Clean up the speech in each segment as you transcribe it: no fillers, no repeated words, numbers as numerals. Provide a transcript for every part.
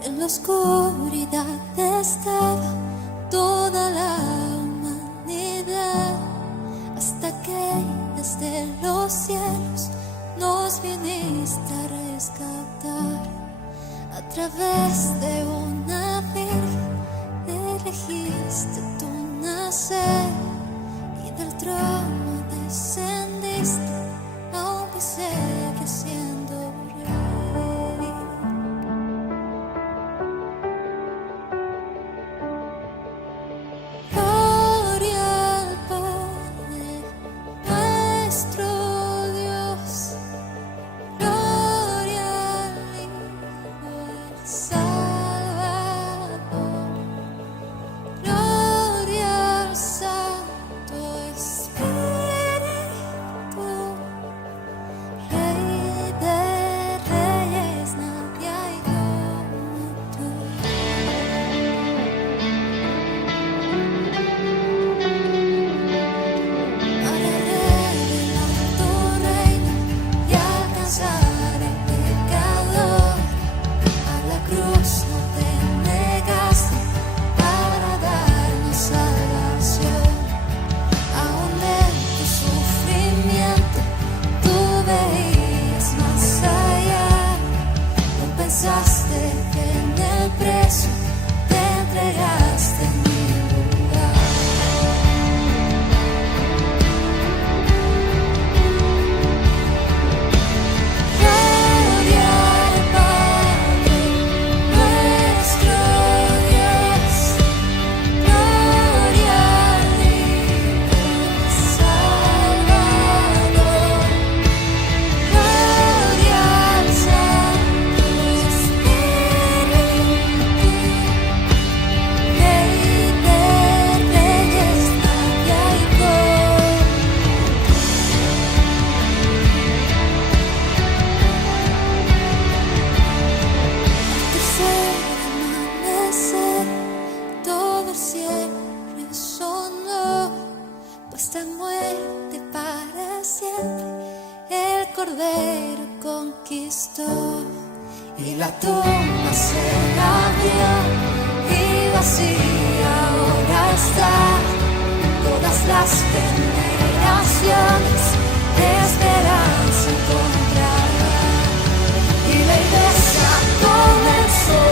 En la oscuridad estaba toda la humanidad, hasta que desde los cielos nos viniste a rescatar. A través de una virgen elegiste tú nacer, y del trono descendiste, aunque sigues siendo rey. Gloria al Padre, nuestro Dios. Gloria al Hijo, el Salvador. Gloria al Santo Espíritu, Rey de reyes, nadie hay como tú. Para revelar tu reino y alcanzar el pecador, a la cruz no te negaste para darnos salvación. Aún en tu sufrimiento tú veías más allá. No pensaste que en el precio te entregaste en mi lugar. Gloria al Padre, nuestro Dios. Gloria al Hijo, el Salvador. Gloria al Santo Espíritu, Rey de reyes, nadie hay como tercer amanecer, todo el cielo resonó, puesta en muerte para siempre, el Cordero conquistó. Y la tumba se abrió y vacía ahora está. Todas las generaciones esperanza encontrarán. Y la iglesia comenzó,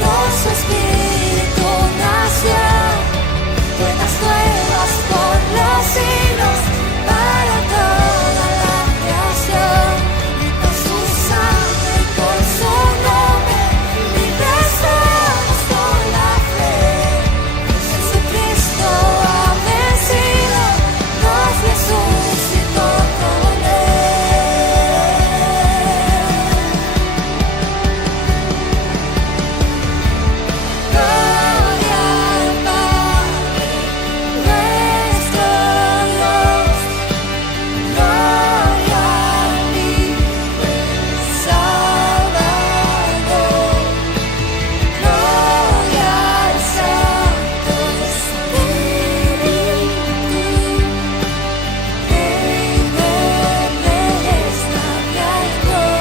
con su espíritu nació. Buenas nuevas por los siglos, para toda la creación. Y por su sangre y por su nombre, libres somos por la fe. Jesucristo ha vencido, nos resucitó con él. Gloria al Padre, nuestro Dios. Gloria al Hijo, el Salvador. Gloria al Santo Espíritu, Rey de reyes, nadie hay como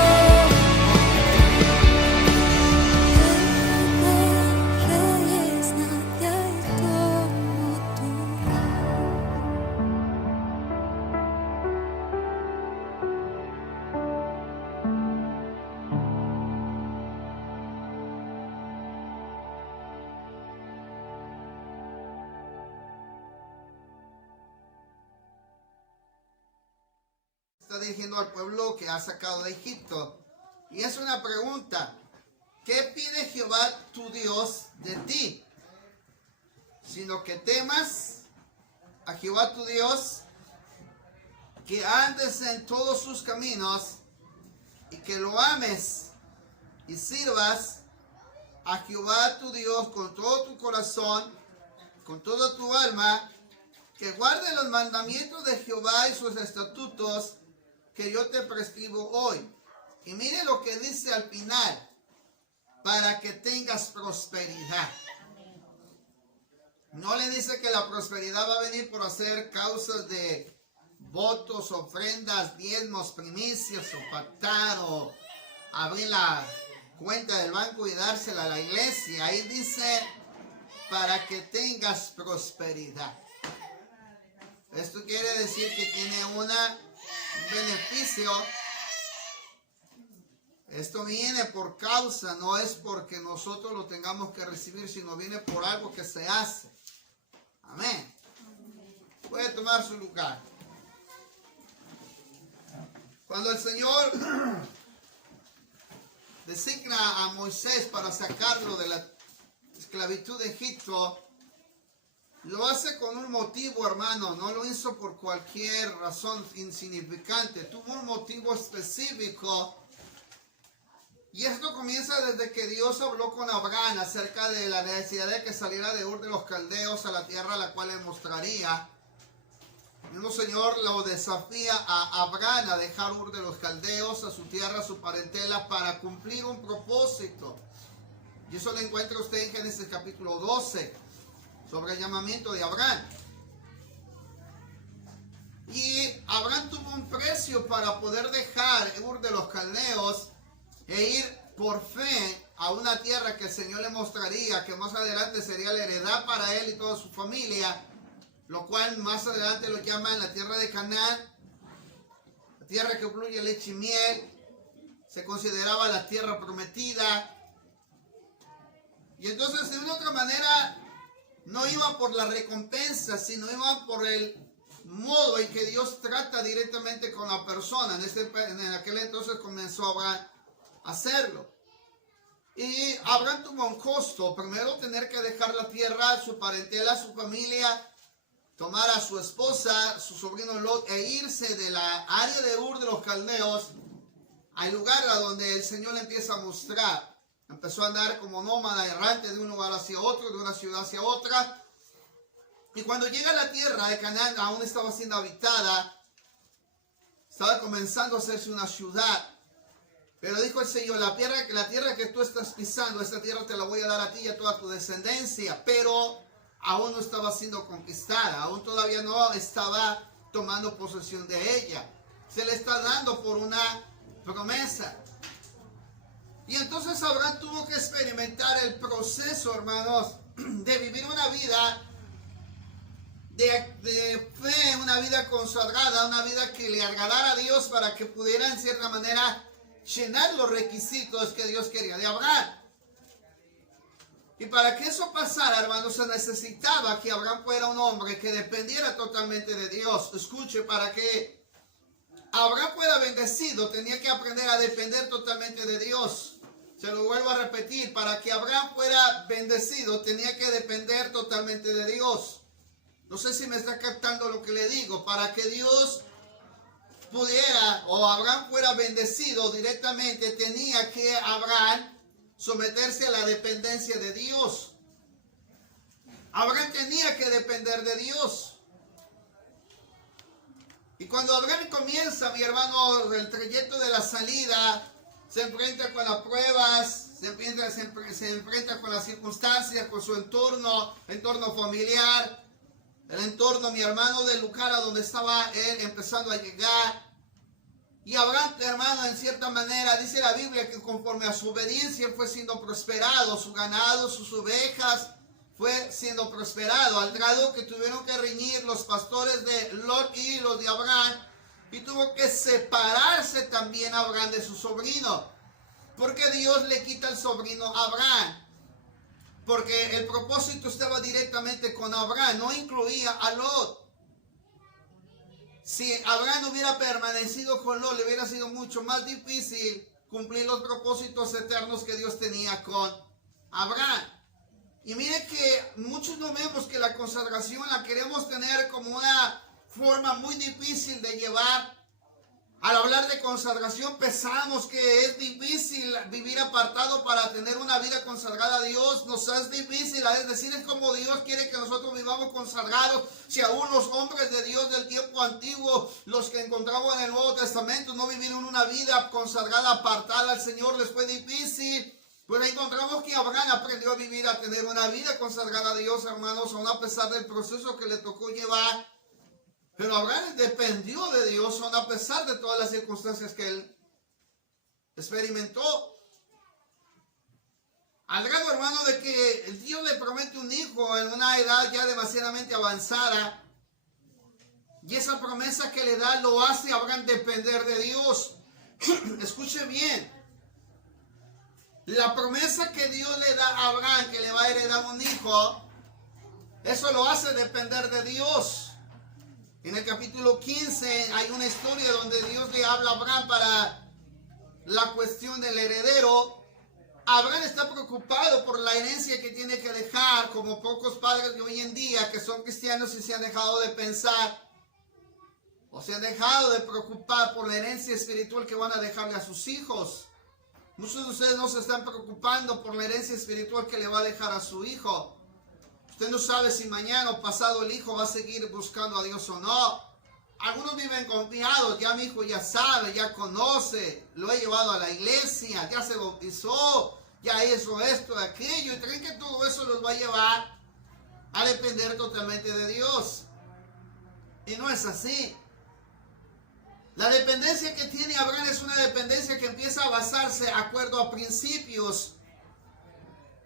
Está dirigiendo al pueblo que ha sacado de Egipto. Y es una pregunta. ¿Qué pide Jehová tu Dios de ti? Sino que temas a Jehová tu Dios, que andes en todos sus caminos, y que lo ames y sirvas a Jehová tu Dios con todo tu corazón, con toda tu alma, que guarde los mandamientos de Jehová y sus estatutos que yo te prescribo hoy. Y mire lo que dice al final: para que tengas prosperidad. No le dice que la prosperidad va a venir por hacer causas de votos, ofrendas, diezmos, primicias, o pactar, o abrir cuenta del banco y dársela a la iglesia. Ahí dice, para que tengas prosperidad. Esto quiere decir que tiene un beneficio. Esto viene por causa, no es porque nosotros lo tengamos que recibir, sino viene por algo que se hace. Amén. Puede tomar su lugar. Cuando el Señor designa a Moisés para sacarlo de la esclavitud de Egipto, lo hace con un motivo, hermano. No lo hizo por cualquier razón insignificante. Tuvo un motivo específico. Y esto comienza desde que Dios habló con Abraham acerca de la necesidad de que saliera de Ur de los Caldeos a la tierra a la cual le mostraría. El mismo Señor lo desafía a Abraham a dejar Ur de los Caldeos, a su tierra, a su parentela, para cumplir un propósito. Y eso lo encuentra usted en Génesis capítulo 12, sobre el llamamiento de Abraham. Y Abraham tuvo un precio para poder dejar Ur de los Caldeos e ir por fe a una tierra que el Señor le mostraría, que más adelante sería la heredad para él y toda su familia, lo cual más adelante lo llaman la tierra de Canaán, la tierra que fluye leche y miel. Se consideraba la tierra prometida. Y entonces, de una u otra manera, no iba por la recompensa, sino iba por el modo en que Dios trata directamente con la persona. En aquel entonces comenzó Abraham a hacerlo. Y Abraham tuvo un costo. Primero, tener que dejar la tierra, su parentela, su familia, tomar a su esposa, su sobrino Lot, e irse de la área de Ur de los Caldeos al lugar a donde el Señor le empieza a mostrar. Empezó a andar como nómada errante de un lugar hacia otro, de una ciudad hacia otra. Y cuando llega a la tierra de Canaán, aún estaba siendo habitada, estaba comenzando a hacerse una ciudad. Pero dijo el Señor, la tierra que tú estás pisando, esta tierra te la voy a dar a ti y a toda tu descendencia. Pero aún no estaba siendo conquistada, aún todavía no estaba tomando posesión de ella. Se le está dando por una promesa. Y entonces Abraham tuvo que experimentar el proceso, hermanos, de vivir una vida de fe, una vida consagrada, una vida que le agradara a Dios para que pudiera en cierta manera llenar los requisitos que Dios quería de Abraham. Y para que eso pasara, hermanos, se necesitaba que Abraham fuera un hombre que dependiera totalmente de Dios. Escuche, para que Abraham fuera bendecido, tenía que aprender a depender totalmente de Dios. Se lo vuelvo a repetir, para que Abraham fuera bendecido, tenía que depender totalmente de Dios. No sé si me está captando lo que le digo. Para que Dios pudiera, o Abraham fuera bendecido directamente, tenía que Abraham someterse a la dependencia de Dios. Abraham tenía que depender de Dios. Y cuando Abraham comienza, mi hermano, el trayecto de la salida, se enfrenta con las pruebas, se enfrenta con las circunstancias, con su entorno familiar, el entorno, mi hermano, del lugar a donde estaba él empezando a llegar. Y Abraham, hermano, en cierta manera, dice la Biblia que conforme a su obediencia fue siendo prosperado, su ganado, sus ovejas, fue siendo prosperado, al grado que tuvieron que reñir los pastores de Lot y los de Abraham, y tuvo que separarse también Abraham de su sobrino, porque Dios le quita el sobrino a Abraham, porque el propósito estaba directamente con Abraham, no incluía a Lot. Si Abraham hubiera permanecido con Lot, le hubiera sido mucho más difícil cumplir los propósitos eternos que Dios tenía con Abraham. Y mire que muchos no vemos que la consagración la queremos tener como una forma muy difícil de llevar. Al hablar de consagración pensamos que es difícil vivir apartado para tener una vida consagrada a Dios. Nos es difícil, es decir, es como Dios quiere que nosotros vivamos consagrados. Si aún los hombres de Dios del tiempo antiguo, los que encontramos en el Nuevo Testamento, no vivieron una vida consagrada, apartada al Señor, les fue difícil. Pues encontramos que Abraham aprendió a vivir, a tener una vida consagrada a Dios, hermanos, aún a pesar del proceso que le tocó llevar. Pero Abraham dependió de Dios, aún a pesar de todas las circunstancias que él experimentó. Al grado, hermano, de que el Dios le promete un hijo en una edad ya demasiadamente avanzada. Y esa promesa que le da lo hace a Abraham depender de Dios. Escuche bien. La promesa que Dios le da a Abraham, que le va a heredar un hijo, eso lo hace depender de Dios. En el capítulo 15 hay una historia donde Dios le habla a Abraham para la cuestión del heredero. Abraham está preocupado por la herencia que tiene que dejar, como pocos padres de hoy en día que son cristianos y se han dejado de pensar o se han dejado de preocupar por la herencia espiritual que van a dejarle a sus hijos. Muchos de ustedes no se están preocupando por la herencia espiritual que le va a dejar a su hijo. Usted no sabe si mañana o pasado el hijo va a seguir buscando a Dios o no. Algunos viven confiados, ya mi hijo ya sabe, ya conoce, lo he llevado a la iglesia, ya se bautizó, ya hizo esto, aquello, y creen que todo eso los va a llevar a depender totalmente de Dios. Y no es así. La dependencia que tiene Abraham es una dependencia que empieza a basarse de acuerdo a principios.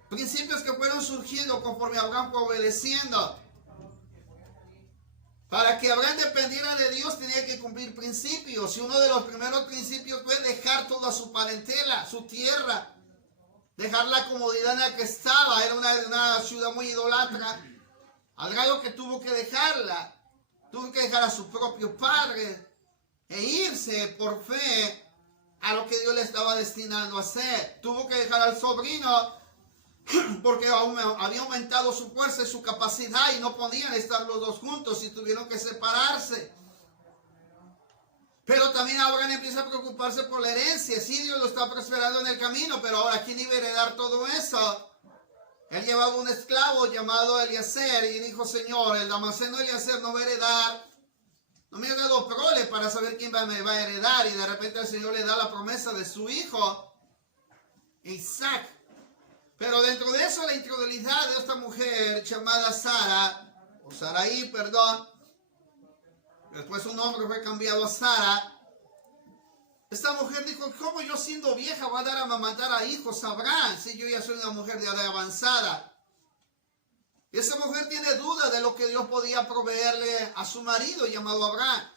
Principios que fueron surgiendo conforme Abraham fue obedeciendo. Para que Abraham dependiera de Dios tenía que cumplir principios. Y uno de los primeros principios fue dejar toda su parentela, su tierra. Dejar la comodidad en la que estaba. Era una ciudad muy idólatra. Al grado que tuvo que dejarla. Tuvo que dejar a su propio padre. E irse por fe a lo que Dios le estaba destinando a hacer. Tuvo que dejar al sobrino porque había aumentado su fuerza y su capacidad y no podían estar los dos juntos y tuvieron que separarse. Pero también Abraham empieza a preocuparse por la herencia. Sí, Dios lo está prosperando en el camino, pero ahora ¿quién iba a heredar todo eso? Él llevaba un esclavo llamado Eliezer y dijo: Señor, el damaseno Eliezer no va a heredar. No me ha dado prole para saber quién me va a heredar. Y de repente el Señor le da la promesa de su hijo, Isaac. Pero dentro de eso, la incredulidad de esta mujer llamada Sara, o Saraí, perdón. Después su nombre fue cambiado a Sara. Esta mujer dijo: ¿cómo yo siendo vieja voy a dar a amamantar a hijos a Abraham si yo ya soy una mujer de edad avanzada? Y esa mujer tiene duda de lo que Dios podía proveerle a su marido llamado Abraham.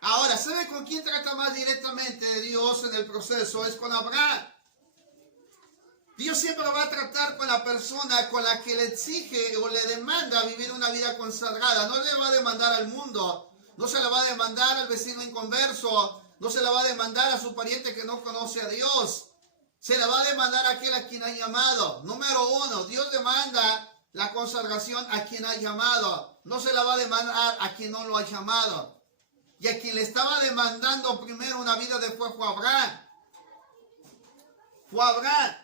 Ahora, ¿sabe con quién trata más directamente de Dios en el proceso? Es con Abraham. Dios siempre va a tratar con la persona con la que le exige o le demanda vivir una vida consagrada. No le va a demandar al mundo. No se la va a demandar al vecino inconverso. No se la va a demandar a su pariente que no conoce a Dios. Se la va a demandar a aquel a quien ha llamado. Número uno, Dios demanda la consagración a quien ha llamado. No se la va a demandar a quien no lo ha llamado. Y a quien le estaba demandando primero una vida de fuego fue Abraham. Fue Abraham.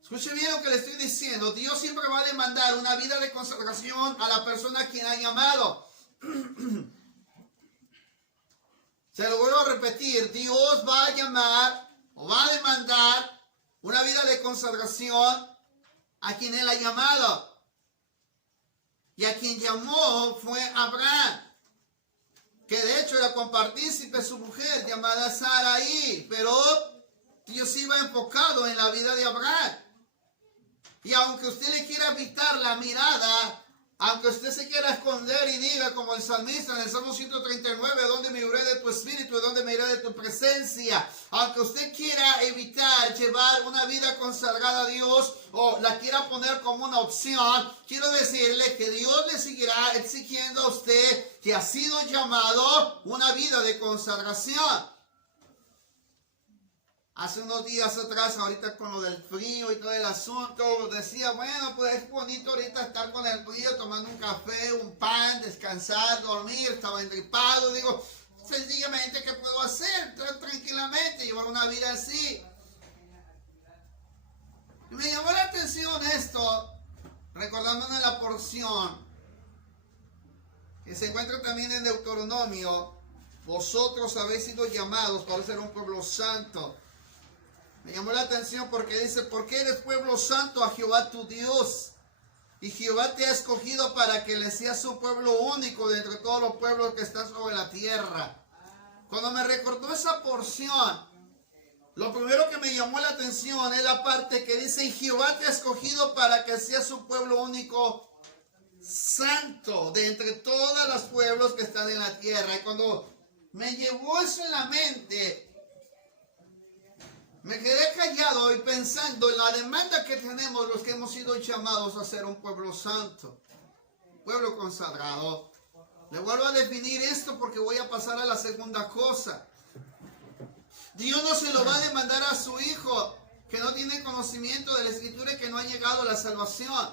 Escuche bien lo que le estoy diciendo. Dios siempre va a demandar una vida de consagración a la persona a quien ha llamado. Se lo vuelvo a repetir. Dios va a llamar o va a demandar una vida de consagración a quien Él ha llamado. Y a quien llamó fue Abraham. Que de hecho era compartícipe su mujer llamada Saraí. Pero Dios iba enfocado en la vida de Abraham. Y aunque usted le quiera evitar la mirada, aunque usted se quiera esconder y diga como el salmista en el Salmo 139, ¿dónde me iré de tu espíritu y dónde me iré de tu presencia? Aunque usted quiera evitar llevar una vida consagrada a Dios o la quiera poner como una opción, quiero decirle que Dios le seguirá exigiendo a usted que ha sido llamado una vida de consagración. Hace unos días atrás, ahorita con lo del frío y todo el asunto, decía, bueno, pues es bonito ahorita estar con el frío, tomando un café, un pan, descansar, dormir, estaba engripado. Digo, sencillamente, ¿qué puedo hacer? Tranquilamente, llevar una vida así. Y me llamó la atención esto, recordándome la porción que se encuentra también en Deuteronomio. Vosotros habéis sido llamados para ser un pueblo santo. Me llamó la atención porque dice, porque eres pueblo santo a Jehová tu Dios. Y Jehová te ha escogido para que le seas un pueblo único de entre todos los pueblos que están sobre la tierra. Cuando me recordó esa porción, lo primero que me llamó la atención atención es la parte que dice, y Jehová te ha escogido para que seas su pueblo único, santo, de entre todos los pueblos que están en la tierra. Y cuando me llevó eso en la mente, me quedé callado y pensando en la demanda que tenemos los que hemos sido llamados a ser un pueblo santo, pueblo consagrado. Le vuelvo a definir esto porque voy a pasar a la segunda cosa. Dios no se lo va a demandar a su hijo que no tiene conocimiento de la escritura y que no ha llegado a la salvación.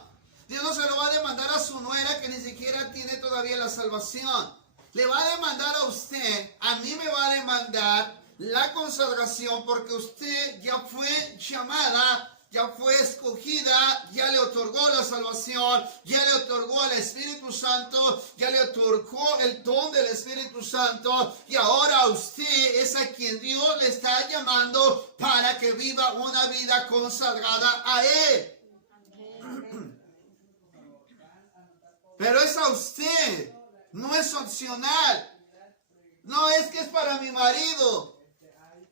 Dios no se lo va a demandar a su nuera que ni siquiera tiene todavía la salvación. Le va a demandar a usted, a mí me va a demandar la consagración porque usted ya fue llamada, ya fue escogida, ya le otorgó la salvación, ya le otorgó el Espíritu Santo, ya le otorgó el don del Espíritu Santo y ahora usted es a quien Dios le está llamando para que viva una vida consagrada a Él. Pero es a usted, no es opcional. No es que es para mi marido.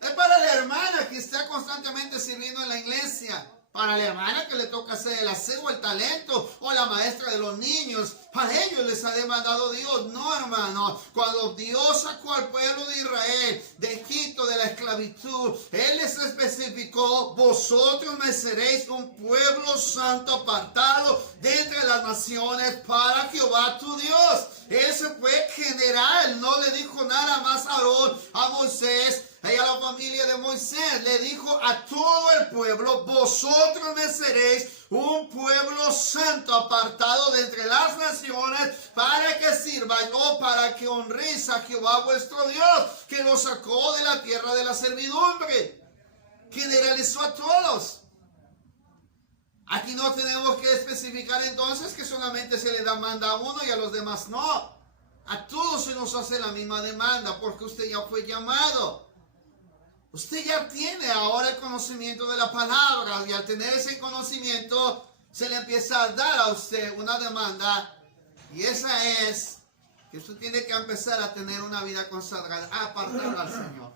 Es para la hermana que está constantemente sirviendo en la iglesia. Para la hermana que le toca hacer el aseo, el talento, o la maestra de los niños. Para ellos les ha demandado Dios. No, hermano. Cuando Dios sacó al pueblo de Israel de Egipto, de la esclavitud, Él les especificó, vosotros me seréis un pueblo santo apartado de entre las naciones para Jehová tu Dios. Ese fue general. No le dijo nada más a Aarón, a Moisés, y a la familia de Moisés. Le dijo a todo el pueblo, vosotros me seréis un pueblo santo apartado de entre las naciones para que sirvan o para que honréis a Jehová vuestro Dios, que los sacó de la tierra de la servidumbre. Generalizó a todos. Aquí no tenemos que especificar entonces que solamente se le da manda a uno y a los demás no. A todos se nos hace la misma demanda porque usted ya fue llamado. Usted ya tiene ahora el conocimiento de la palabra y al tener ese conocimiento se le empieza a dar a usted una demanda y esa es que usted tiene que empezar a tener una vida consagrada, a apartarlo al Señor.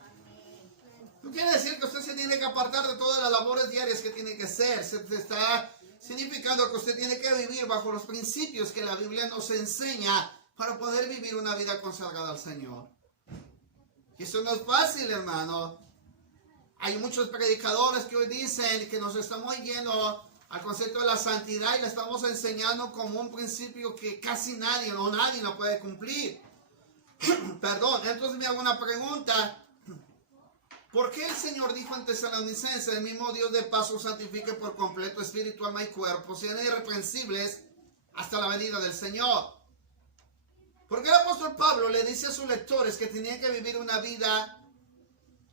No quiere decir que usted se tiene que apartar de todas las labores diarias que tiene que hacer. Se está significando que usted tiene que vivir bajo los principios que la Biblia nos enseña para poder vivir una vida consagrada al Señor. Y eso no es fácil, hermano. Hay muchos predicadores que hoy dicen que nos estamos yendo al concepto de la santidad y le estamos enseñando como un principio que casi nadie lo puede cumplir. Perdón, entonces me hago una pregunta. ¿Por qué el Señor dijo en Tesalonicenses, el mismo Dios de paz os santifique por completo espíritu, alma y cuerpo, sean irreprensibles hasta la venida del Señor? Porque el apóstol Pablo le dice a sus lectores que tenían que vivir una vida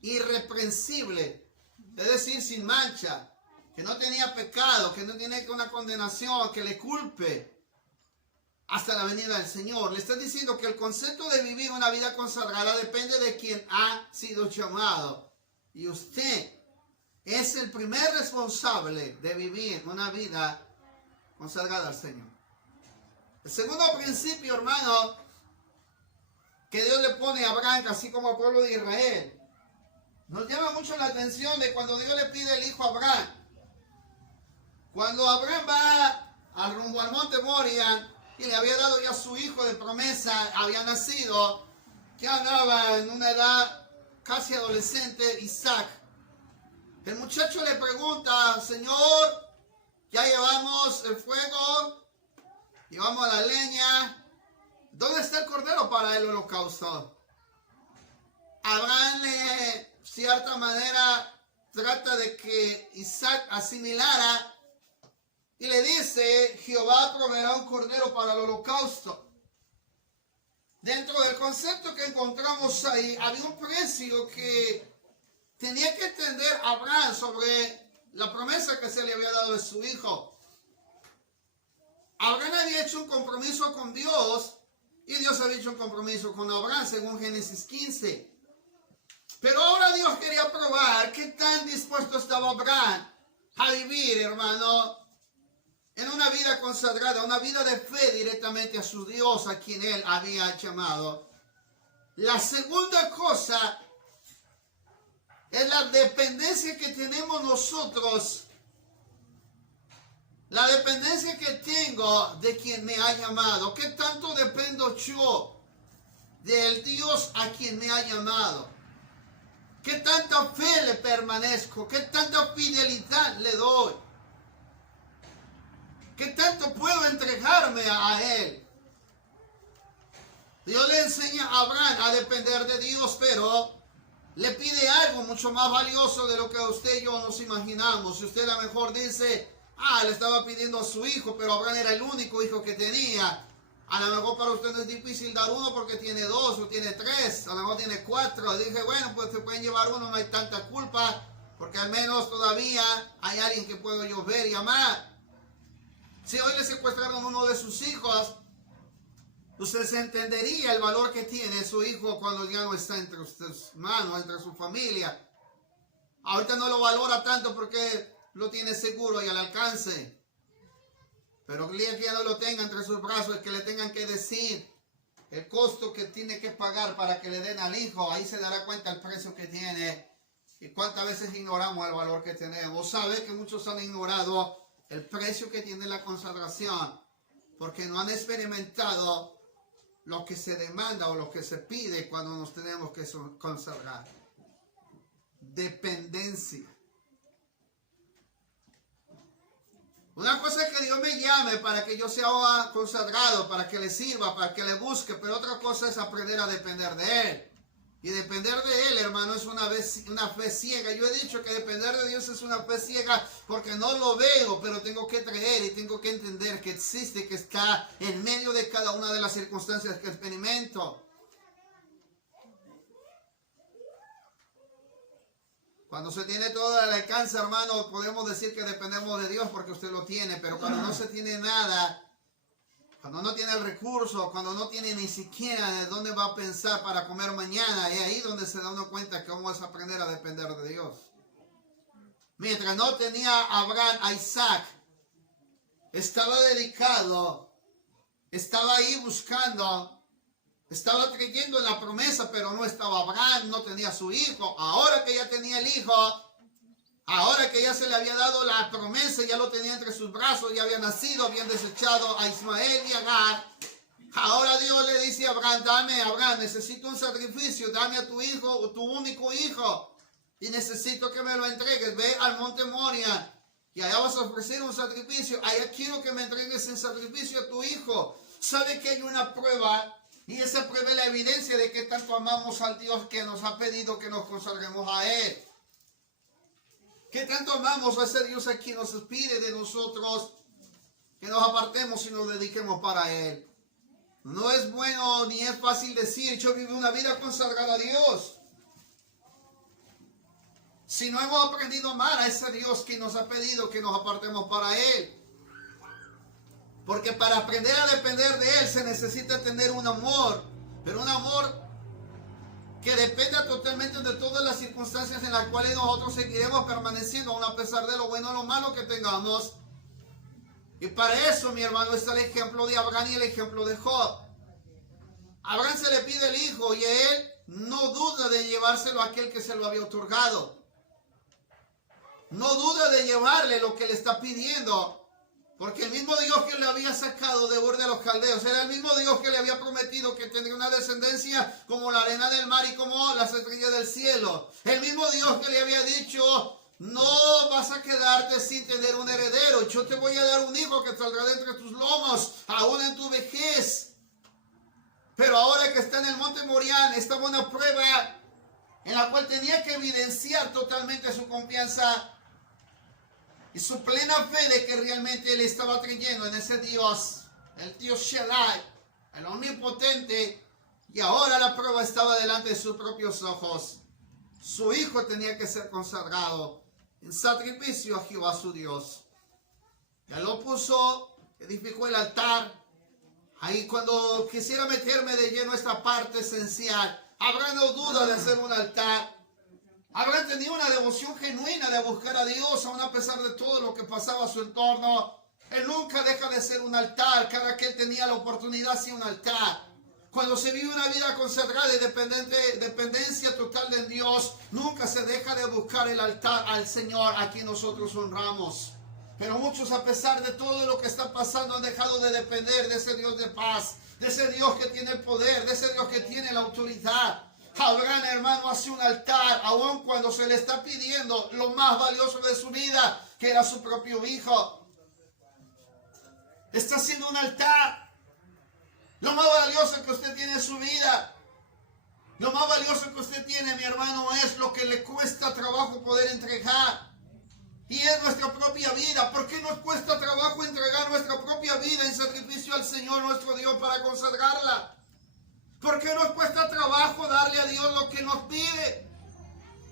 irreprensible, es decir, sin mancha, que no tenía pecado, que no tiene una condenación que le culpe hasta la venida del Señor. Le está diciendo que el concepto de vivir una vida consagrada depende de quien ha sido llamado. Y usted es el primer responsable de vivir una vida consagrada al Señor. El segundo principio, hermano, que Dios le pone a Abraham, así como al pueblo de Israel, nos llama mucho la atención de cuando Dios le pide el hijo a Abraham. Cuando Abraham va al rumbo al monte Moria y le había dado ya su hijo de promesa, había nacido, que andaba en una edad casi adolescente, Isaac. El muchacho le pregunta, Señor, ya llevamos el fuego, llevamos la leña, ¿dónde está el cordero para el holocausto? Abraham de cierta manera trata de que Isaac asimilara y le dice, Jehová proveerá un cordero para el holocausto. Dentro del concepto que encontramos ahí, había un precio que tenía que entender Abraham sobre la promesa que se le había dado de su hijo. Abraham había hecho un compromiso con Dios y Dios había hecho un compromiso con Abraham, según Génesis 15. Pero ahora Dios quería probar qué tan dispuesto estaba Abraham a vivir, hermano, en una vida consagrada, una vida de fe directamente a su Dios, a quien él había llamado. La segunda cosa es la dependencia que tenemos nosotros, la dependencia que tengo de quien me ha llamado. ¿Qué tanto dependo yo del Dios a quien me ha llamado? ¿Qué tanta fe le permanezco? ¿Qué tanta fidelidad le doy? ¿Qué tanto puedo entregarme a Él? Dios le enseña a Abraham a depender de Dios, pero le pide algo mucho más valioso de lo que usted y yo nos imaginamos. Si usted a lo mejor dice, le estaba pidiendo a su hijo, pero Abraham era el único hijo que tenía. A lo mejor para usted no es difícil dar uno porque tiene 2 o tiene 3, a lo mejor tiene 4. Dije, bueno, pues se pueden llevar uno, no hay tanta culpa, porque al menos todavía hay alguien que puedo yo ver y amar. Si hoy le secuestraron uno de sus hijos, usted se entendería el valor que tiene su hijo cuando ya no está entre sus manos, entre su familia. Ahorita no lo valora tanto porque lo tiene seguro y al alcance. Pero el día que ya no lo tenga entre sus brazos, es que le tengan que decir el costo que tiene que pagar para que le den al hijo, ahí se dará cuenta el precio que tiene y cuántas veces ignoramos el valor que tenemos. ¿Sabe que muchos han ignorado el precio que tiene la consagración porque no han experimentado lo que se demanda o lo que se pide cuando nos tenemos que consagrar? Dependencia. Una cosa es que Dios me llame para que yo sea consagrado, para que le sirva, para que le busque, pero otra cosa es aprender a depender de Él. Y depender de Él, hermano, es una fe ciega. Yo he dicho que depender de Dios es una fe ciega porque no lo veo, pero tengo que creer y tengo que entender que existe, que está en medio de cada una de las circunstancias que experimento. Cuando se tiene todo al alcance, hermano, podemos decir que dependemos de Dios porque usted lo tiene, pero cuando no se tiene nada, cuando no tiene el recurso, cuando no tiene ni siquiera de dónde va a pensar para comer mañana, es ahí donde se da uno cuenta que vamos a aprender a depender de Dios. Mientras no tenía Abraham a Isaac, estaba dedicado, estaba ahí buscando, estaba creyendo en la promesa, pero no estaba Abraham, no tenía su hijo. Ahora que ya tenía el hijo, ahora que ya se le había dado la promesa, ya lo tenía entre sus brazos, ya había nacido, habían desechado a Ismael y Agar. Ahora Dios le dice a Abraham, Abraham, necesito un sacrificio, dame a tu hijo, tu único hijo, y necesito que me lo entregues. Ve al monte Moria y allá vas a ofrecer un sacrificio. Allá quiero que me entregues en sacrificio a tu hijo. ¿Sabe que hay una prueba? Y esa prueba es la evidencia de que tanto amamos al Dios que nos ha pedido que nos consagremos a Él. Que tanto amamos a ese Dios a quien nos pide de nosotros que nos apartemos y nos dediquemos para Él. No es bueno ni es fácil decir, yo vivo una vida consagrada a Dios, si no hemos aprendido a amar a ese Dios que nos ha pedido que nos apartemos para Él. Porque para aprender a depender de Él se necesita tener un amor, pero un amor que dependa totalmente de todas las circunstancias en las cuales nosotros seguiremos permaneciendo, aun a pesar de lo bueno o lo malo que tengamos. Y para eso, mi hermano, está el ejemplo de Abraham y el ejemplo de Job. A Abraham se le pide el hijo y él no duda de llevárselo a aquel que se lo había otorgado. No duda de llevarle lo que le está pidiendo. Porque el mismo Dios que le había sacado de Ur de los Caldeos era el mismo Dios que le había prometido que tendría una descendencia como la arena del mar y como las estrellas del cielo. El mismo Dios que le había dicho, no vas a quedarte sin tener un heredero. Yo te voy a dar un hijo que saldrá de entre tus lomos, aún en tu vejez. Pero ahora que está en el monte Morián, estaba una prueba en la cual tenía que evidenciar totalmente su confianza y su plena fe de que realmente él estaba creyendo en ese Dios, el Dios Shaddai, el omnipotente, y ahora la prueba estaba delante de sus propios ojos. Su hijo tenía que ser consagrado en sacrificio a Jehová su Dios. Ya lo puso, edificó el altar. Ahí cuando quisiera meterme de lleno a esta parte esencial, habrá no duda de hacer un altar. Abraham tenía una devoción genuina de buscar a Dios, aun a pesar de todo lo que pasaba a su entorno. Él nunca deja de ser un altar. Cada que él tenía la oportunidad hacía un altar. Cuando se vive una vida consagrada y dependencia total de Dios, nunca se deja de buscar el altar al Señor a quien nosotros honramos. Pero muchos, a pesar de todo lo que está pasando, han dejado de depender de ese Dios de paz, de ese Dios que tiene el poder, de ese Dios que tiene la autoridad. Abraham, hermano, hace un altar, aun cuando se le está pidiendo lo más valioso de su vida, que era su propio hijo. Está haciendo un altar. Lo más valioso que usted tiene en su vida, lo más valioso que usted tiene, mi hermano, es lo que le cuesta trabajo poder entregar. Y es nuestra propia vida. ¿Por qué nos cuesta trabajo entregar nuestra propia vida en sacrificio al Señor nuestro Dios para consagrarla? ¿Por qué nos cuesta trabajo darle a Dios lo que nos pide?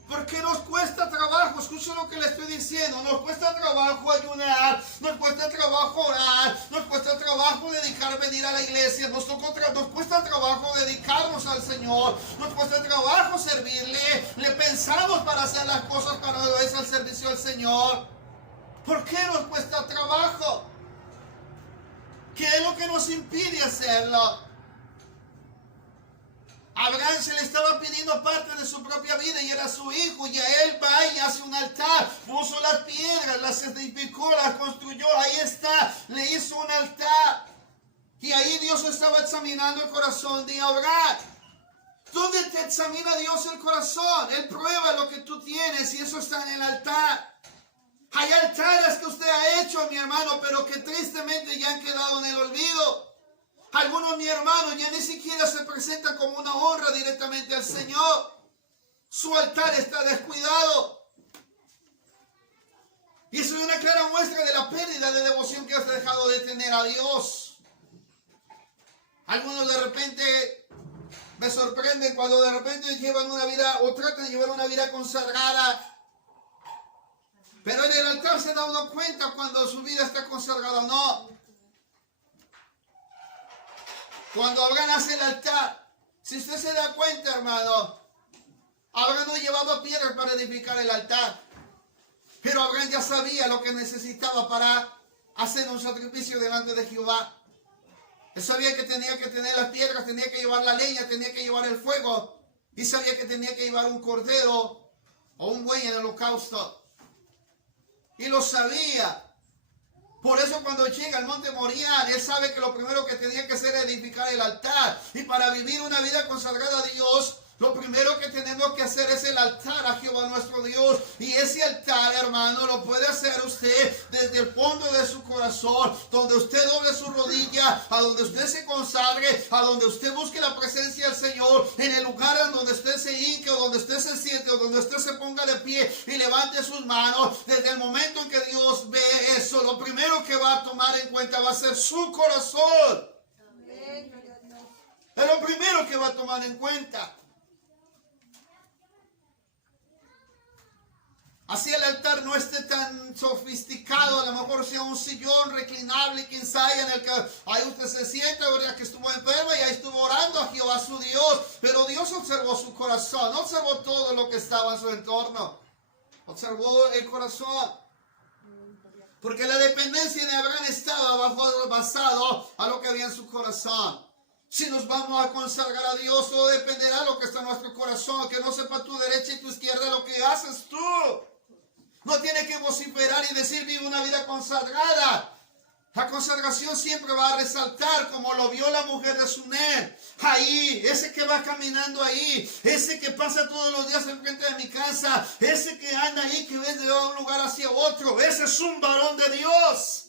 ¿Por qué nos cuesta trabajo? Escuchen lo que le estoy diciendo. Nos cuesta trabajo ayunar, nos cuesta trabajo orar, nos cuesta trabajo venir a la iglesia, nos cuesta trabajo dedicarnos al Señor, nos cuesta trabajo servirle, le pensamos para hacer las cosas para obedecer al servicio al Señor. ¿Por qué nos cuesta trabajo? ¿Qué es lo que nos impide hacerlo? Abraham se le estaba pidiendo parte de su propia vida y era su hijo, y a él va y hace un altar, puso las piedras, las edificó, las construyó, ahí está, le hizo un altar. Y ahí Dios estaba examinando el corazón de Abraham. ¿Dónde te examina Dios el corazón? Él prueba lo que tú tienes y eso está en el altar. Hay altares que usted ha hecho, mi hermano, pero que tristemente ya han quedado en el olvido. Algunos, mi hermano, ya ni siquiera se presentan como una honra directamente al Señor. Su altar está descuidado. Y eso es una clara muestra de la pérdida de devoción que has dejado de tener a Dios. Algunos de repente me sorprenden cuando de repente llevan una vida o tratan de llevar una vida consagrada. Pero en el altar se da uno cuenta cuando su vida está consagrada o no. Cuando Abraham hace el altar, si usted se da cuenta, hermano, Abraham no llevaba piedras para edificar el altar. Pero Abraham ya sabía lo que necesitaba para hacer un sacrificio delante de Jehová. Él sabía que tenía que tener las piedras, tenía que llevar la leña, tenía que llevar el fuego. Y sabía que tenía que llevar un cordero o un buey en el holocausto. Y lo sabía. Por eso cuando llega al monte Moriah, él sabe que lo primero que tenía que hacer es edificar el altar. Y para vivir una vida consagrada a Dios, lo primero que tenemos que hacer es el altar a Jehová nuestro Dios. Y ese altar, hermano, lo puede hacer usted desde el fondo de su corazón, donde usted doble su rodilla, a donde usted se consagre, a donde usted busque la presencia del Señor, en el lugar en donde usted se hinque, o donde usted se siente, o donde usted se ponga de pie y levante sus manos. Desde el momento en que Dios ve eso, lo primero que va a tomar en cuenta va a ser su corazón. Es lo primero que va a tomar en cuenta. Así el altar no esté tan sofisticado, a lo mejor sea un sillón reclinable, quién sabe, en el que ahí usted se sienta, verdad que estuvo enferma y ahí estuvo orando a Jehová su Dios. Pero Dios observó su corazón, no observó todo lo que estaba en su entorno, observó el corazón. Porque la dependencia de Abraham estaba basado a lo que había en su corazón. Si nos vamos a consagrar a Dios, todo dependerá de lo que está en nuestro corazón, que no sepa tu derecha y tu izquierda lo que haces tú. No tiene que vociferar y decir vive una vida consagrada. La consagración siempre va a resaltar como lo vio la mujer de Sunem. Ahí, ese que va caminando ahí, ese que pasa todos los días enfrente de mi casa, ese que anda ahí, que ve de un lugar hacia otro, ese es un varón de Dios.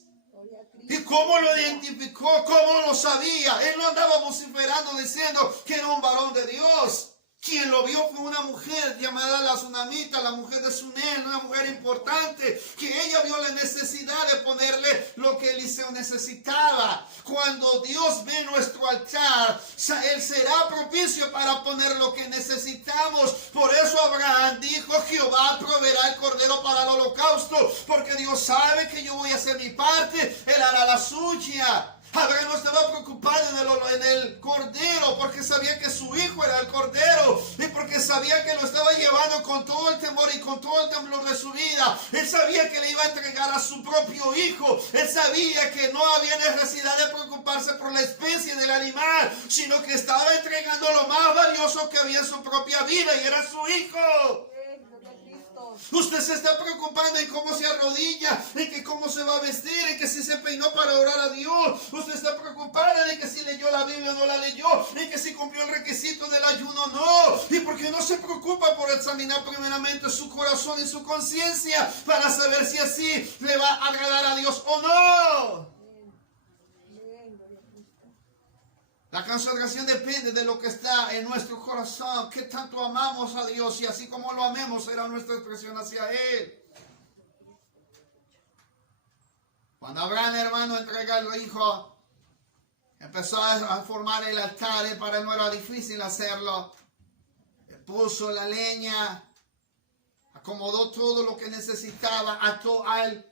¿Y cómo lo identificó? ¿Cómo lo sabía? Él no andaba vociferando diciendo que era un varón de Dios. Quien lo vio fue una mujer llamada la Sunamita, la mujer de Sunem, una mujer importante, que ella vio la necesidad de ponerle lo que Eliseo necesitaba. Cuando Dios ve nuestro altar, Él será propicio para poner lo que necesitamos. Por eso Abraham dijo, Jehová proveerá el cordero para el holocausto, porque Dios sabe que yo voy a hacer mi parte, Él hará la suya. Abraham no estaba preocupado en el cordero porque sabía que su hijo era el cordero y porque sabía que lo estaba llevando con todo el temor y con todo el temblor de su vida. Él sabía que le iba a entregar a su propio hijo. Él sabía que no había necesidad de preocuparse por la especie del animal, sino que estaba entregando lo más valioso que había en su propia vida y era su hijo. Usted se está preocupando en cómo se arrodilla, en que cómo se va a vestir, en que si se peinó para orar a Dios. Usted está preocupado en que si leyó la Biblia o no la leyó, en que si cumplió el requisito del ayuno o no. ¿Y por qué no se preocupa por examinar primeramente su corazón y su conciencia para saber si así le va a agradar a Dios o no? La consagración depende de lo que está en nuestro corazón, qué tanto amamos a Dios y así como lo amemos será nuestra expresión hacia Él. Cuando Abraham, hermano, entrega al hijo, empezó a formar el altar, para él no era difícil hacerlo. Puso la leña, acomodó todo lo que necesitaba, ató al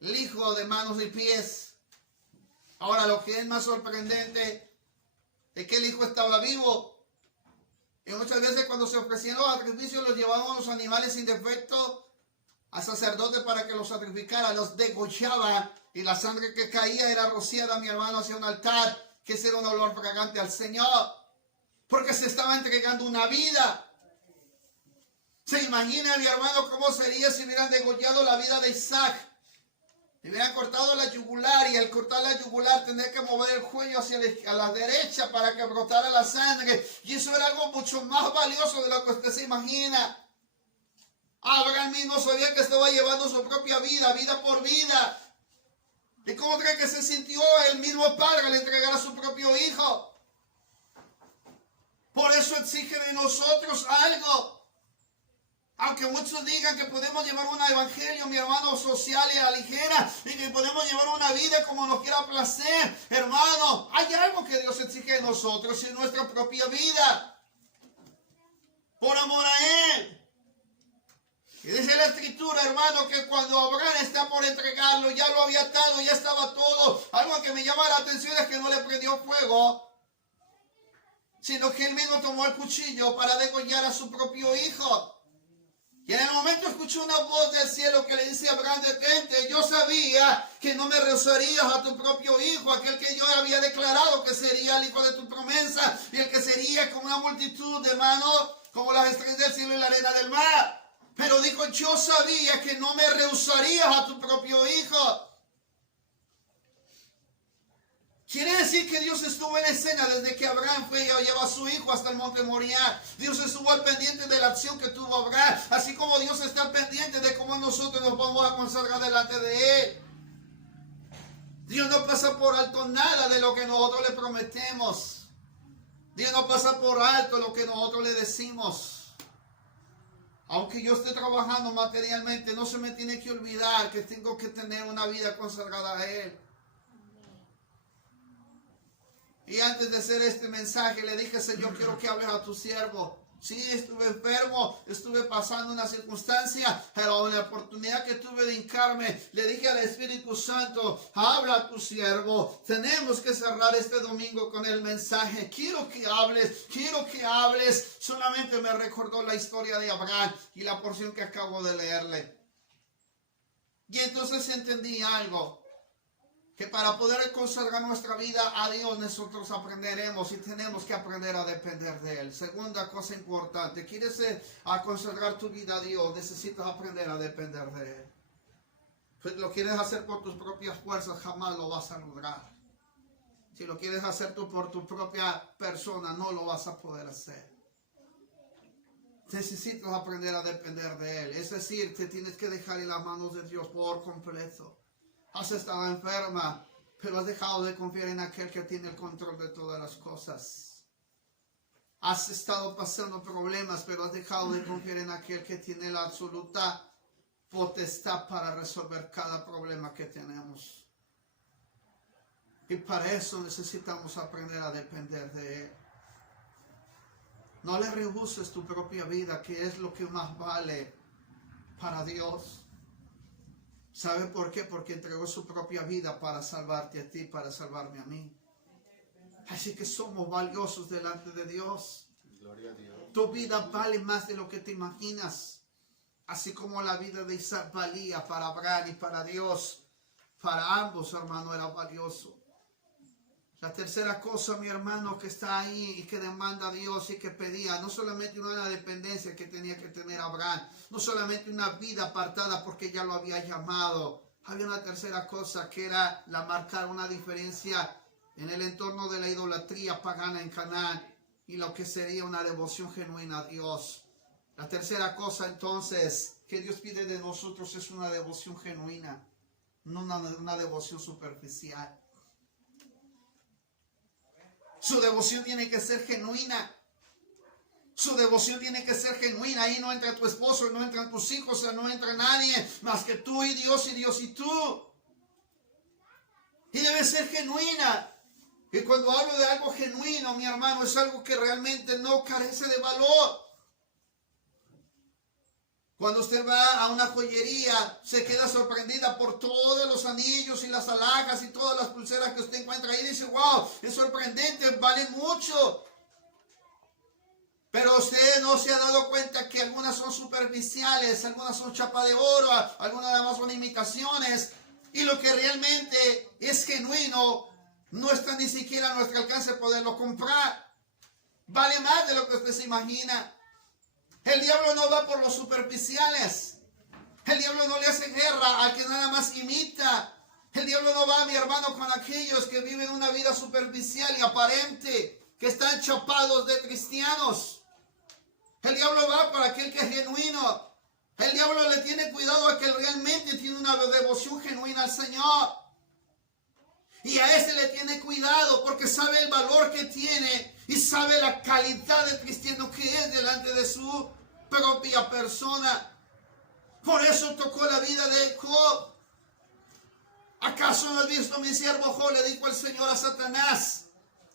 hijo de manos y pies. Ahora, lo que es más sorprendente es que el hijo estaba vivo. Y muchas veces cuando se ofrecían los sacrificios, los llevaban los animales sin defecto al sacerdote para que los sacrificara, los degollaba y la sangre que caía era rociada, mi hermano, hacia un altar, que ese era un olor fragante al Señor, porque se estaba entregando una vida. ¿Se imagina, mi hermano, cómo sería si hubieran degollado la vida de Isaac? Le hubieran cortado la yugular y al cortar la yugular tener que mover el cuello a la derecha para que brotara la sangre. Y eso era algo mucho más valioso de lo que usted se imagina. Abraham mismo sabía que estaba llevando su propia vida, vida por vida. ¿Y cómo cree que se sintió el mismo padre al entregar a su propio hijo? Por eso exige de nosotros algo. Aunque muchos digan que podemos llevar un evangelio, mi hermano, social y a la ligera, y que podemos llevar una vida como nos quiera placer, hermano, hay algo que Dios exige de nosotros en nuestra propia vida. Por amor a Él. Y dice la Escritura, hermano, que cuando Abraham está por entregarlo, ya lo había atado, ya estaba todo. Algo que me llama la atención es que no le prendió fuego, sino que él mismo tomó el cuchillo para degollar a su propio hijo. Y en el momento escuchó una voz del cielo que le dice a Abraham, detente, yo sabía que no me rehusarías a tu propio hijo, aquel que yo había declarado que sería el hijo de tu promesa, y el que sería como una multitud de manos, como las estrellas del cielo y la arena del mar. Pero dijo, yo sabía que no me rehusarías a tu propio hijo. Quiere decir que Dios estuvo en escena desde que Abraham fue y llevó a su hijo hasta el monte Moriah. Dios estuvo al pendiente de la acción que tuvo Abraham, así como Dios está al pendiente de cómo nosotros nos vamos a consagrar delante de Él. Dios no pasa por alto nada de lo que nosotros le prometemos. Dios no pasa por alto lo que nosotros le decimos. Aunque yo esté trabajando materialmente, no se me tiene que olvidar que tengo que tener una vida consagrada a Él. Y antes de hacer este mensaje le dije, Señor, quiero que hables a tu siervo. Sí, estuve enfermo, estuve pasando una circunstancia, pero en la oportunidad que tuve de hincarme, le dije al Espíritu Santo, habla a tu siervo. Tenemos que cerrar este domingo con el mensaje. Quiero que hables. Solamente me recordó la historia de Abraham y la porción que acabo de leerle. Y entonces entendí algo. Que para poder consagrar nuestra vida a Dios nosotros aprenderemos y tenemos que aprender a depender de Él. Segunda cosa importante, quieres consagrar tu vida a Dios, necesitas aprender a depender de Él. Si lo quieres hacer por tus propias fuerzas, jamás lo vas a lograr. Si lo quieres hacer tú por tu propia persona, no lo vas a poder hacer. Necesitas aprender a depender de Él. Es decir, te tienes que dejar en las manos de Dios por completo. Has estado enferma, pero has dejado de confiar en aquel que tiene el control de todas las cosas. Has estado pasando problemas, pero has dejado de confiar en aquel que tiene la absoluta potestad para resolver cada problema que tenemos. Y para eso necesitamos aprender a depender de Él. No le rehuses tu propia vida, que es lo que más vale para Dios. ¿Sabe por qué? Porque entregó su propia vida para salvarte a ti, para salvarme a mí. Así que somos valiosos delante de Dios. Gloria a Dios. Tu vida vale más de lo que te imaginas. Así como la vida de Isaac valía para Abraham y para Dios. Para ambos, hermano, era valioso. La tercera cosa, mi hermano, que está ahí y que demanda a Dios y que pedía, no solamente una dependencia que tenía que tener Abraham, no solamente una vida apartada porque ya lo había llamado. Había una tercera cosa que era la marcar una diferencia en el entorno de la idolatría pagana en Canaán y lo que sería una devoción genuina a Dios. La tercera cosa entonces que Dios pide de nosotros es una devoción genuina, no una devoción superficial. Su devoción tiene que ser genuina. Su devoción tiene que ser genuina. Ahí no entra tu esposo, no entran tus hijos, no entra nadie más que tú y Dios y tú. Y debe ser genuina. Y cuando hablo de algo genuino, mi hermano, es algo que realmente no carece de valor. Cuando usted va a una joyería, se queda sorprendida por todos los anillos y las alhajas y todas las pulseras que usted encuentra ahí. Dice, wow, es sorprendente, vale mucho. Pero usted no se ha dado cuenta que algunas son superficiales, algunas son chapa de oro, algunas nada más son imitaciones. Y lo que realmente es genuino no está ni siquiera a nuestro alcance poderlo comprar. Vale más de lo que usted se imagina. El diablo no va por los superficiales. El diablo no le hace guerra al que nada más imita. El diablo no va, mi hermano, con aquellos que viven una vida superficial y aparente, que están chapados de cristianos. El diablo va para aquel que es genuino. El diablo le tiene cuidado a que realmente tiene una devoción genuina al Señor. Y a ese le tiene cuidado porque sabe el valor que tiene y sabe la calidad de cristiano que es delante de su propia persona. Por eso tocó la vida de Job. ¿Acaso no has visto mi siervo Job? Le dijo el Señor a Satanás.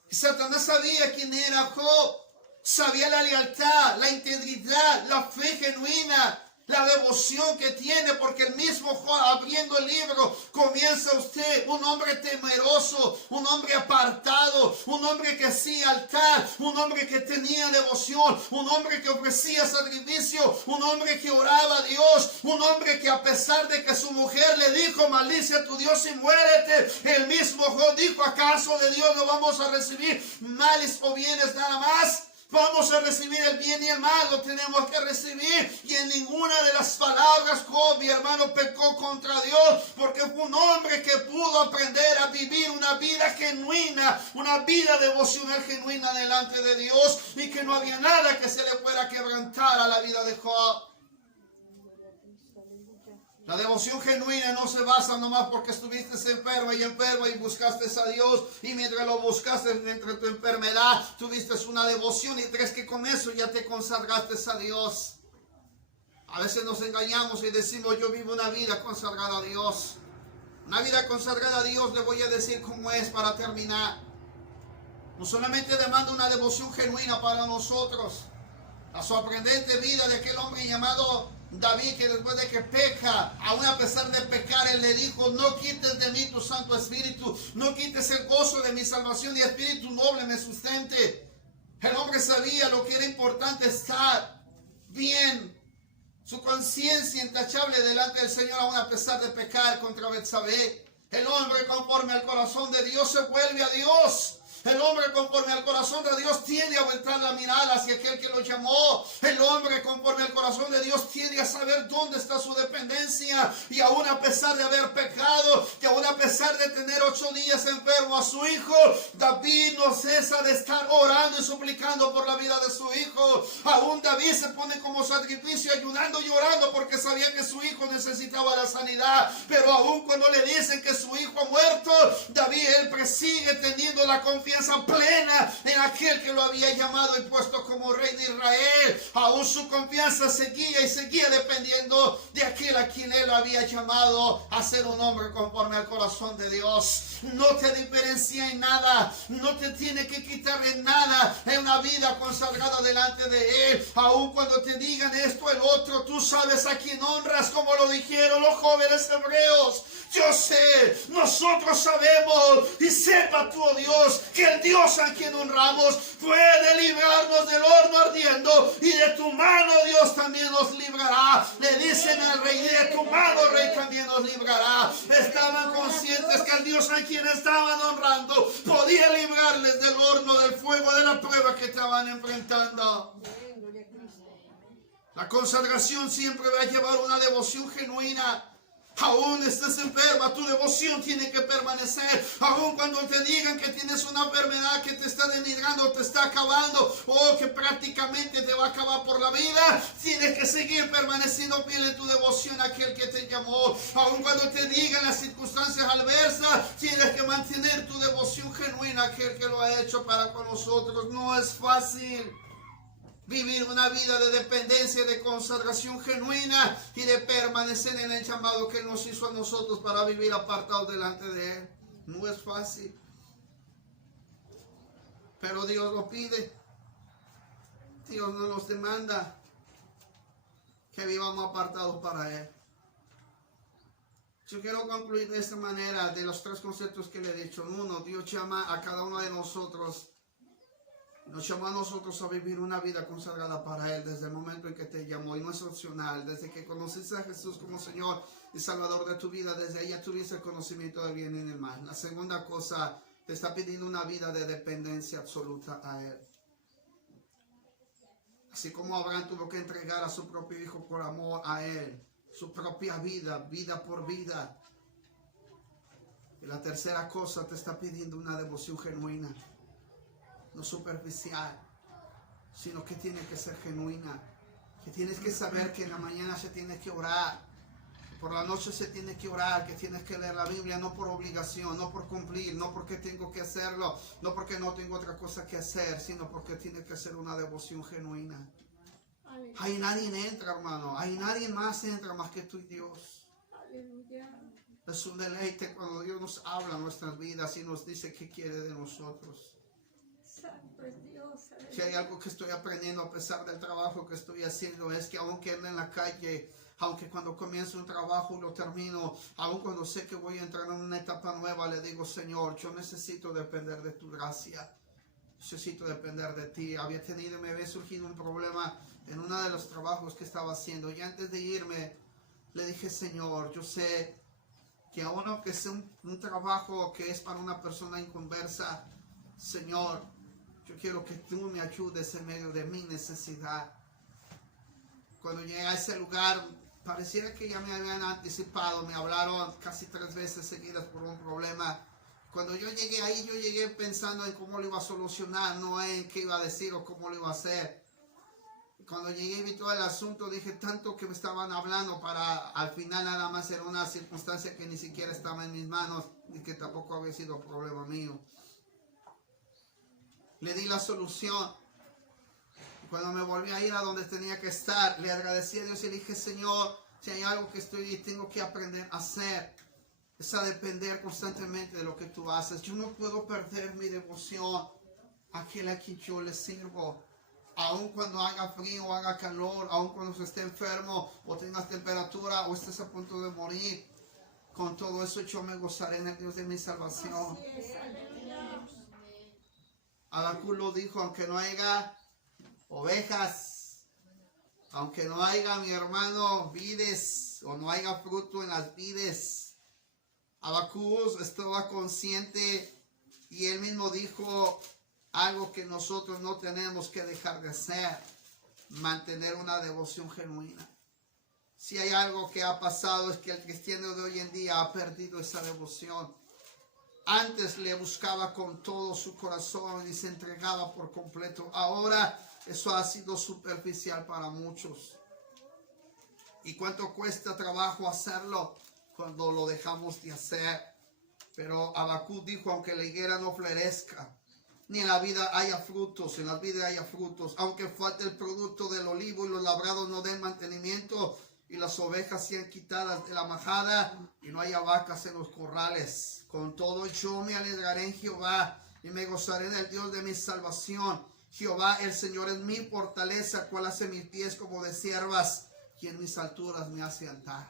Y Satanás sabía quién era Job. Sabía la lealtad, la integridad, la fe genuina, la devoción que tiene, porque el mismo Job, abriendo el libro, comienza usted, un hombre temeroso, un hombre apartado, un hombre que hacía altar, un hombre que tenía devoción, un hombre que ofrecía sacrificio, un hombre que oraba a Dios, un hombre que a pesar de que su mujer le dijo, maldice a tu Dios y muérete, el mismo Job dijo, ¿acaso de Dios no vamos a recibir males o bienes nada más? Vamos a recibir el bien y el mal, lo tenemos que recibir. Y en ninguna de las palabras Job, mi hermano, pecó contra Dios, porque fue un hombre que pudo aprender a vivir una vida genuina, una vida devocional genuina delante de Dios, y que no había nada que se le fuera a quebrantar a la vida de Job. La devoción genuina no se basa nomás porque estuviste enfermo y buscaste a Dios, y mientras lo buscaste entre tu enfermedad tuviste una devoción y crees que con eso ya te consagraste a Dios. A veces nos engañamos y decimos, yo vivo una vida consagrada a Dios. Una vida consagrada a Dios, le voy a decir cómo es para terminar. No solamente demanda una devoción genuina para nosotros. La sorprendente vida de aquel hombre llamado David, que después de que peca, aún a pesar de pecar, él le dijo, no quites de mí tu Santo Espíritu, no quites el gozo de mi salvación, y Espíritu noble me sustente. El hombre sabía lo que era importante, estar bien, su conciencia intachable delante del Señor, aún a pesar de pecar contra Betsabé. El hombre conforme al corazón de Dios se vuelve a Dios. El hombre conforme al corazón de Dios tiende a voltar la mirada hacia aquel que lo llamó. El hombre conforme al corazón de Dios tiende a saber dónde está su dependencia. Y aún a pesar de haber pecado, y aún a pesar de tener 8 días enfermo a su hijo, David no cesa de estar orando y suplicando por la vida de su hijo. Aún David se pone como sacrificio, ayudando y orando porque sabía que su hijo necesitaba la sanidad. Pero aún cuando le dicen que su hijo ha muerto, David él sigue teniendo la confianza plena en aquel que lo había llamado y puesto como rey de Israel. Aún su confianza seguía y seguía dependiendo de aquel a quien Él había llamado a ser un hombre conforme al corazón de Dios. No te diferencia en nada, no te tiene que quitar en nada en una vida consagrada delante de Él. Aun cuando te digan esto, el otro, tú sabes a quién honras, como lo dijeron los jóvenes hebreos. Yo sé, nosotros sabemos, y sepa tú, oh Dios, que el Dios a quien honramos puede librarnos del horno ardiendo, y de tu mano, Dios, también nos librará. Le dicen al rey, de tu mano, rey, también nos librará. Estaban conscientes que el Dios a quien estaban honrando podía librarles del horno, del fuego, de la prueba que estaban enfrentando. La consagración siempre va a llevar una devoción genuina. Aún estés enferma, tu devoción tiene que permanecer. Aún cuando te digan que tienes una enfermedad que te está denigrando, te está acabando, o que prácticamente te va a acabar por la vida, tienes que seguir permaneciendo fiel en tu devoción a aquel que te llamó. Aún cuando te digan las circunstancias adversas, tienes que mantener tu devoción genuina a aquel que lo ha hecho para con nosotros. No es fácil vivir una vida de dependencia, de consagración genuina y de permanecer en el llamado que Él nos hizo a nosotros para vivir apartados delante de Él. No es fácil, pero Dios lo pide. Dios no nos demanda que vivamos apartados para Él. Yo quiero concluir de esta manera de los tres conceptos que le he dicho. Uno, Dios llama a cada uno de nosotros. Nos llamó a nosotros a vivir una vida consagrada para Él desde el momento en que te llamó, y no es opcional. Desde que conociste a Jesús como Señor y Salvador de tu vida, desde ahí ya tuviste el conocimiento del bien y del mal. La segunda cosa, te está pidiendo una vida de dependencia absoluta a Él. Así como Abraham tuvo que entregar a su propio hijo por amor a Él, su propia vida, vida por vida. Y la tercera cosa, te está pidiendo una devoción genuina. No superficial, sino que tiene que ser genuina, que tienes que saber que en la mañana se tiene que orar, por la noche se tiene que orar, que tienes que leer la Biblia no por obligación, no por cumplir, no porque tengo que hacerlo, no porque no tengo otra cosa que hacer, sino porque tiene que ser una devoción genuina. Ahí nadie entra, hermano, ahí nadie más entra más que tú y Dios. Es un deleite cuando Dios nos habla en nuestras vidas y nos dice qué quiere de nosotros. Si hay algo que estoy aprendiendo a pesar del trabajo que estoy haciendo, es que aunque ande en la calle, aunque cuando comienzo un trabajo y lo termino, aun cuando sé que voy a entrar en una etapa nueva, le digo, Señor, yo necesito depender de tu gracia, necesito depender de ti. Me había surgido un problema en uno de los trabajos que estaba haciendo, y antes de irme le dije, Señor, yo sé que aunque es un trabajo que es para una persona inconversa, Señor, yo quiero que tú me ayudes en medio de mi necesidad. Cuando llegué a ese lugar, pareciera que ya me habían anticipado. Me hablaron casi 3 veces seguidas por un problema. Cuando yo llegué ahí, yo llegué pensando en cómo lo iba a solucionar, no en qué iba a decir o cómo lo iba a hacer. Cuando llegué y vi todo el asunto, dije tanto que me estaban hablando para al final nada más era una circunstancia que ni siquiera estaba en mis manos y que tampoco había sido problema mío. Le di la solución. Cuando me volví a ir a donde tenía que estar, le agradecí a Dios y le dije, Señor, si hay algo que tengo que aprender a hacer, es a depender constantemente de lo que tú haces. Yo no puedo perder mi devoción a aquel a quien yo le sirvo. Aun cuando haga frío o haga calor, aun cuando se esté enfermo o tengas temperatura o estés a punto de morir, con todo eso yo me gozaré en el Dios de mi salvación. Habacuc lo dijo, aunque no haya ovejas, aunque no haya, mi hermano, vides, o no haya fruto en las vides. Habacuc estaba consciente y él mismo dijo algo que nosotros no tenemos que dejar de hacer, mantener una devoción genuina. Si hay algo que ha pasado es que el cristiano de hoy en día ha perdido esa devoción. Antes le buscaba con todo su corazón y se entregaba por completo. Ahora eso ha sido superficial para muchos. ¿Y cuánto cuesta trabajo hacerlo cuando lo dejamos de hacer? Pero Habacuc dijo, aunque la higuera no florezca, ni en la vida haya frutos, en la vida haya frutos, aunque falte el producto del olivo y los labrados no den mantenimiento, y las ovejas sean quitadas de la majada y no haya vacas en los corrales. Con todo yo me alegraré en Jehová y me gozaré en el Dios de mi salvación. Jehová el Señor es mi fortaleza, cual hace mis pies como de siervas, y en mis alturas me hace andar.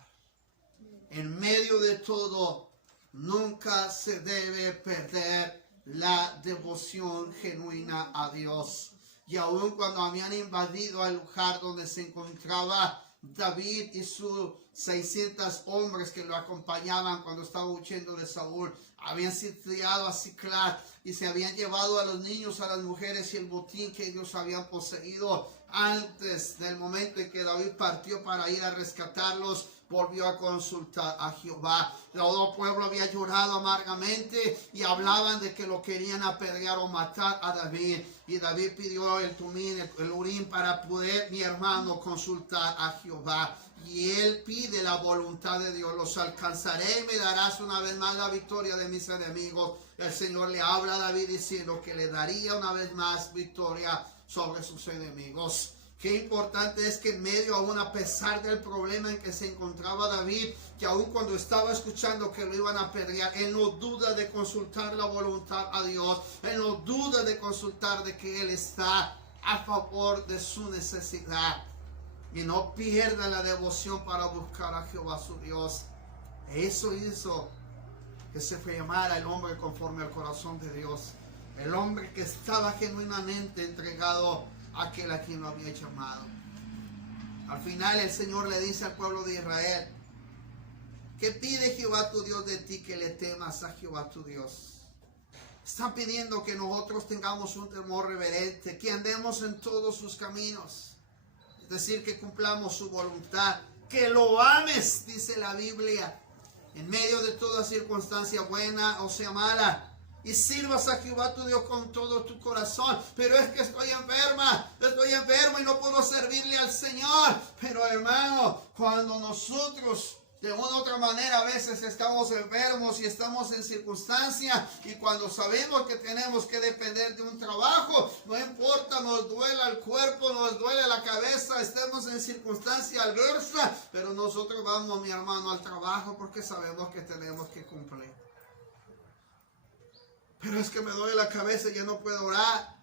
En medio de todo, nunca se debe perder la devoción genuina a Dios. Y aun cuando habían invadido el lugar donde se encontraba David y sus 600 hombres que lo acompañaban cuando estaba huyendo de Saúl, habían sitiado a Siclag y se habían llevado a los niños, a las mujeres y el botín que ellos habían poseído. Antes del momento en que David partió para ir a rescatarlos, volvió a consultar a Jehová. Todo el pueblo había llorado amargamente y hablaban de que lo querían apedrear o matar a David. Y David pidió el tumín, el urín, para poder, mi hermano, consultar a Jehová. Y él pide la voluntad de Dios. Los alcanzaré y me darás una vez más la victoria de mis enemigos. El Señor le habla a David diciendo que le daría una vez más victoria sobre sus enemigos. Qué importante es que en medio, aún a pesar del problema en que se encontraba David, que aún cuando estaba escuchando que lo iban a apedrear, él no duda de consultar la voluntad a Dios. Él no duda de consultar de que él está a favor de su necesidad. Y no pierda la devoción para buscar a Jehová su Dios. Eso hizo que se llamara el hombre conforme al corazón de Dios. El hombre que estaba genuinamente entregado a aquel a quien lo había llamado. Al final el Señor le dice al pueblo de Israel: ¿qué pide Jehová tu Dios de ti? Que le temas a Jehová tu Dios. Están pidiendo que nosotros tengamos un temor reverente, que andemos en todos sus caminos. Es decir, que cumplamos su voluntad, que lo ames, dice la Biblia, en medio de toda circunstancia buena o sea mala. Y sirvas a Jehová tu Dios con todo tu corazón. Pero es que estoy enfermo y no puedo servirle al Señor. Pero hermano, cuando nosotros de una u otra manera a veces estamos enfermos y estamos en circunstancia, y cuando sabemos que tenemos que depender de un trabajo, no importa, nos duela el cuerpo, nos duele la cabeza, estemos en circunstancia adversa, pero nosotros vamos, mi hermano, al trabajo porque sabemos que tenemos que cumplir. Pero es que me duele la cabeza y ya no puedo orar.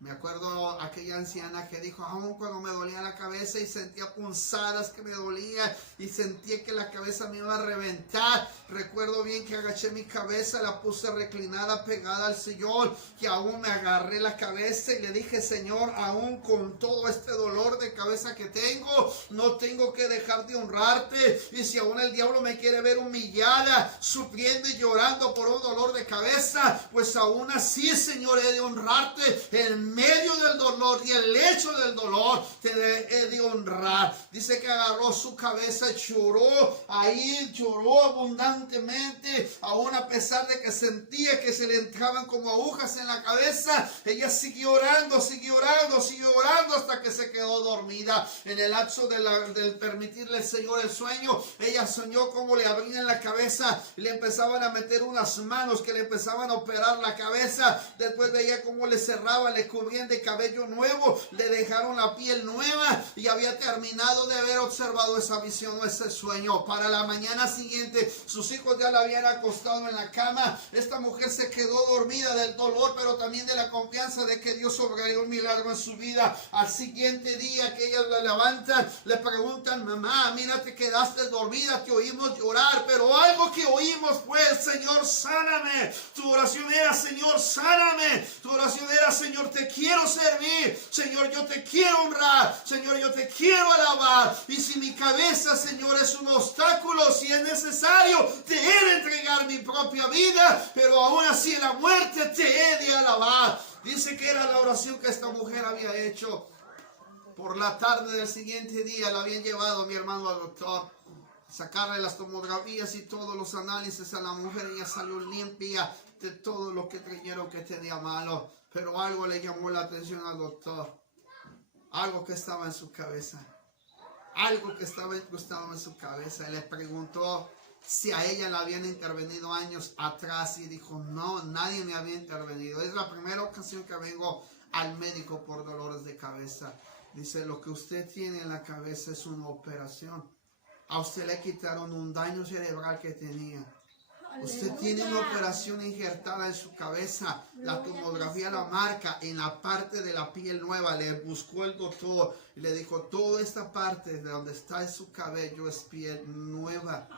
Me acuerdo aquella anciana que dijo, aún cuando me dolía la cabeza y sentía punzadas que me dolían y sentía que la cabeza me iba a reventar. Recuerdo bien que agaché mi cabeza, la puse reclinada, pegada al sillón, y aún me agarré la cabeza y le dije, Señor, aún con todo este dolor de cabeza que tengo, no tengo que dejar de honrarte. Y si aún el diablo me quiere ver humillada, sufriendo y llorando por un dolor de cabeza, pues aún así, Señor, he de honrarte en medio del dolor y el hecho del dolor te he de honrar. Dice que agarró su cabeza y lloró, ahí lloró abundantemente, aún a pesar de que sentía que se le entraban como agujas en la cabeza. Ella siguió orando hasta que se quedó dormida. En el lapso del permitirle al Señor el sueño, ella soñó como le abrían la cabeza y le empezaban a meter unas manos que le empezaban a operar la cabeza. Después veía cómo le cerraban, le cubrían de cabello nuevo, le dejaron la piel nueva, y había terminado de haber observado esa visión o ese sueño. Para la mañana siguiente, sus hijos ya la habían acostado en la cama. Esta mujer se quedó dormida del dolor, pero también de la confianza de que Dios obraría un milagro en su vida. Al siguiente día que ellas la levantan, le preguntan, mamá, mira, te quedaste dormida, te oímos llorar, pero algo que oímos fue, Señor, sáname. Tu oración era, Señor, sáname. Tu oración era, Señor, te quiero servir. Señor, yo te quiero honrar. Señor, yo te quiero alabar. Y si mi cabeza, Señor, es un obstáculo, si es necesario, te he de entregar mi propia vida, pero aún así en la muerte te he de alabar. Dice que era la oración que esta mujer había hecho. Por la tarde del siguiente día la habían llevado, mi hermano, al doctor, sacarle las tomografías y todos los análisis a la mujer. Ella salió limpia de todo lo que creyeron que tenía malo. Pero algo le llamó la atención al doctor. Algo que estaba en su cabeza. Algo que estaba incrustado en su cabeza. Y le preguntó si a ella la habían intervenido años atrás. Y dijo, no, nadie me había intervenido. Es la primera ocasión que vengo al médico por dolores de cabeza. Dice, lo que usted tiene en la cabeza es una operación. A usted le quitaron un daño cerebral que tenía. Usted tiene una operación injertada en su cabeza. La tomografía la marca en la parte de la piel nueva. Le buscó el doctor y le dijo, toda esta parte de donde está su cabello es piel nueva.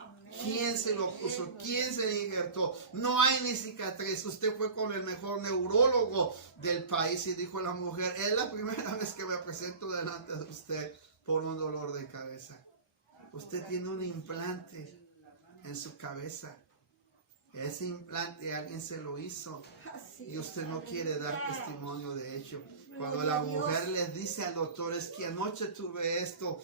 ¿Quién se lo puso? ¿Quién se le injertó? No hay ni cicatriz. Usted fue con el mejor neurólogo del país y dijo la mujer, es la primera vez que me presento delante de usted por un dolor de cabeza. Usted tiene un implante en su cabeza. Ese implante alguien se lo hizo y usted no quiere dar testimonio de ello. Cuando la mujer le dice al doctor, es que anoche tuve esto,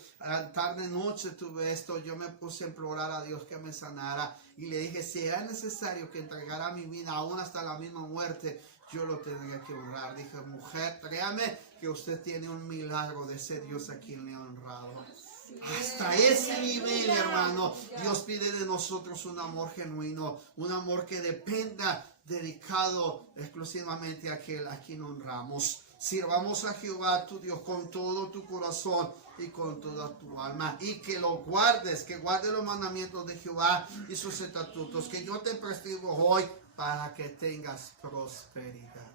tarde noche tuve esto, yo me puse a implorar a Dios que me sanara y le dije, si era necesario que entregara mi vida aún hasta la misma muerte, yo lo tendría que honrar. Dije, mujer, créame que usted tiene un milagro de ese Dios a quien le ha honrado. Hasta ese nivel, hermano, Dios pide de nosotros un amor genuino, un amor que dependa, dedicado exclusivamente a aquel a quien honramos. Sirvamos a Jehová tu Dios con todo tu corazón y con toda tu alma, y que lo guardes, que guardes los mandamientos de Jehová y sus estatutos que yo te prescribo hoy para que tengas prosperidad.